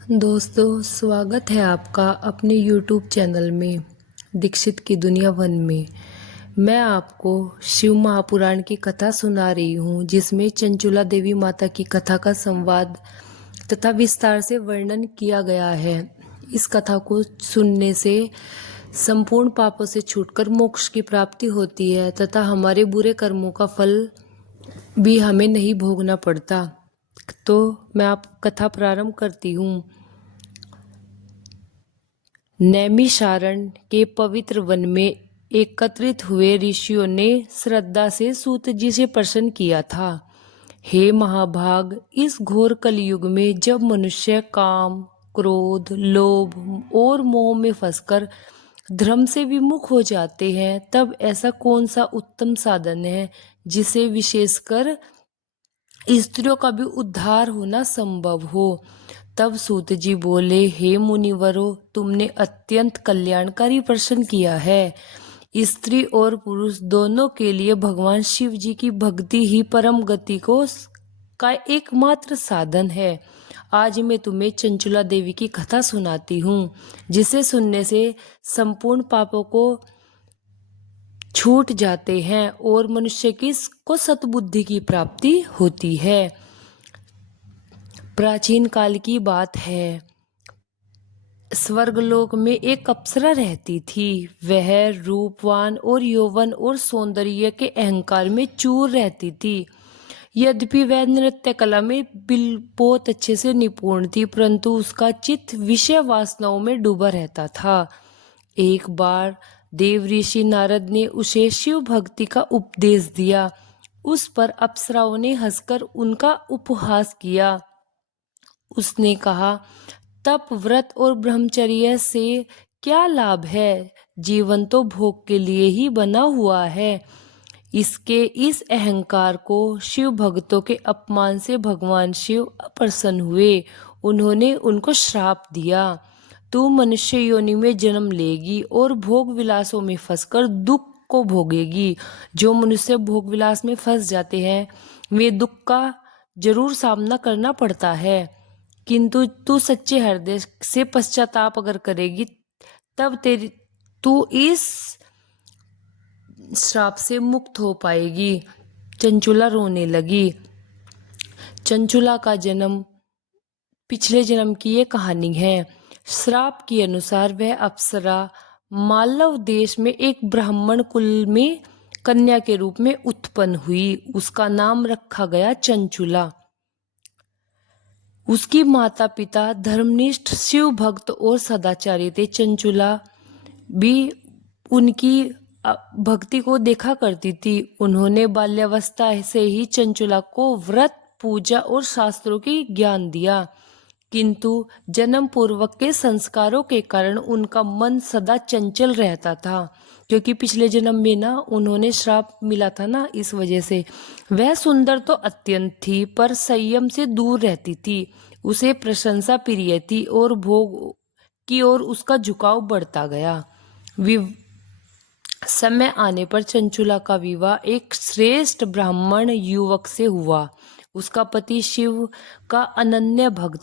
दोस्तों, स्वागत है आपका अपने YouTube चैनल में दीक्षित की दुनिया वन में। मैं आपको शिव महापुराण की कथा सुना रही हूँ, जिसमें चंचुला देवी माता की कथा का संवाद तथा विस्तार से वर्णन किया गया है। इस कथा को सुनने से संपूर्ण पापों से छूटकर मोक्ष की प्राप्ति होती है तथा हमारे बुरे कर्मों का फल भी हमें नहीं भोगना पड़ता। तो मैं आप कथा प्रारंभ करती हूँ। नैमिषारण्य के पवित्र वन में एकत्रित हुए ऋषियों ने श्रद्धा से सूत जी से प्रश्न किया था। हे महाभाग, इस घोर कलयुग में जब मनुष्य काम, क्रोध, लोभ और मोह में फंसकर धर्म से विमुख हो जाते हैं, तब ऐसा कौन सा उत्तम साधन है जिसे विशेषकर स्त्रियों का भी उद्धार होना संभव हो। तब सूत जी बोले, हे मुनिवरों, तुमने अत्यंत कल्याणकारी प्रश्न किया है। स्त्री और पुरुष दोनों के लिए भगवान शिव जी की भक्ति ही परम गति का एकमात्र साधन है। आज मैं तुम्हें चंचुला देवी की कथा सुनाती हूँ, जिसे सुनने से संपूर्ण पापों को छूट जाते हैं और मनुष्य को सद्बुद्धि की प्राप्ति होती है। प्राचीन काल की बात है। स्वर्गलोक में एक अप्सरा रहती थी। वह रूपवान और यौवन और सौंदर्य के अहंकार में चूर रहती थी। यद्यपि वह नृत्य कला में बहुत अच्छे से निपुण थी, परंतु उसका चित्त विषय वासनाओं में डूबा रहता था। एक बार देव ऋषि नारद ने उसे शिव भक्ति का उपदेश दिया। उस पर अप्सराओं ने हंसकर उनका उपहास किया। उसने कहा, तप, व्रत और ब्रह्मचर्य से क्या लाभ है? जीवन तो भोग के लिए ही बना हुआ है। इसके इस अहंकार को शिव भक्तों के अपमान से भगवान शिव अप्रसन्न हुए। उन्होंने उनको श्राप दिया, तू मनुष्य योनि में जन्म लेगी और भोग विलासों में फंसकर दुख को भोगेगी। जो मनुष्य भोग विलास में फंस जाते हैं, वे दुख का जरूर सामना करना पड़ता है, किंतु तू सच्चे हृदय से पश्चाताप अगर करेगी, तब तू इस श्राप से मुक्त हो पाएगी। चंचुला रोने लगी। चंचुला का जन्म पिछले जन्म की ये कहानी है। श्राप के अनुसार वह अप्सरा मालव देश में एक ब्राह्मण कुल में कन्या के रूप में उत्पन्न हुई। उसका नाम रखा गया चंचुला। उसकी माता पिता धर्मनिष्ठ, शिव भक्त और सदाचारी थे। चंचुला भी उनकी भक्ति को देखा करती थी। उन्होंने बाल्यावस्था से ही चंचुला को व्रत, पूजा और शास्त्रों की ज्ञान दिया, किंतु जन्म पूर्वक के संस्कारों के कारण उनका मन सदा चंचल रहता था, क्योंकि पिछले जन्म में ना उन्होंने श्राप मिला था ना, इस वजह से। वह सुंदर तो अत्यंत थी, पर संयम से दूर रहती थी। उसे प्रशंसा प्रिय थी और भोग की ओर उसका झुकाव बढ़ता गया। समय आने पर चंचुला का विवाह एक श्रेष्ठ ब्राह्मण युवक से हुआ। उसका पति शिव का अनन्य भक्त